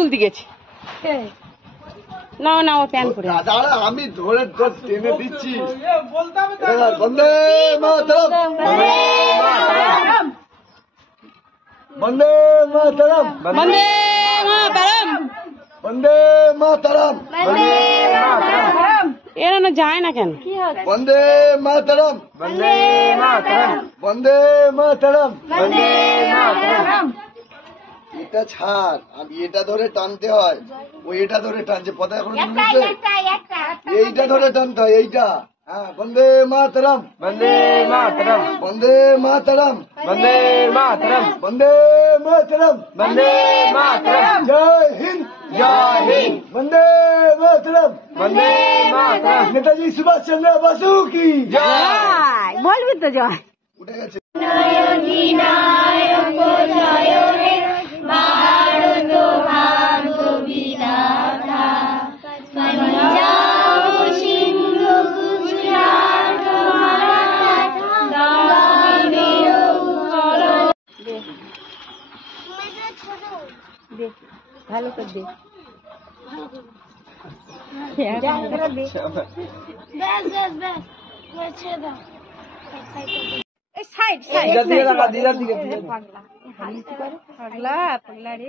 তুলতে গেছে। না না ও প্যান করে দাদা আমি ধরে টেনে দিচ্ছি। বন্দে মাতরম, বন্দে মাতরম, বন্দে মাতরম, বন্দে মাতরম, এরা না যায় না কেন? বন্দে মাতরম, বন্দে মাতরম, বন্দে মাতরম, বন্দে মাতরম। এটা ছাড়, আমি এটা ধরে টানতে হয়, ও এটা ধরে টানছে। পতাকা কোনো এইটা ধরে টানতে হয়, এইটা। হ্যাঁ, বন্দে মাতরম, বন্দে মাতরম, বন্দে মাতরম, বন্দে মাতরম, বন্দে মাতরম, বন্দে মাতরম। জয় হিন্দ, জয় হিন্দ, বন্দে মাতরম, বন্দে মাতরম। নেতাজি সুভাষ চন্দ্র বসু কি জয়। বলবি তো জয়। উঠে গেছে। ভালো করে দে। সাইড সাইড পাগলা পাগলা রে।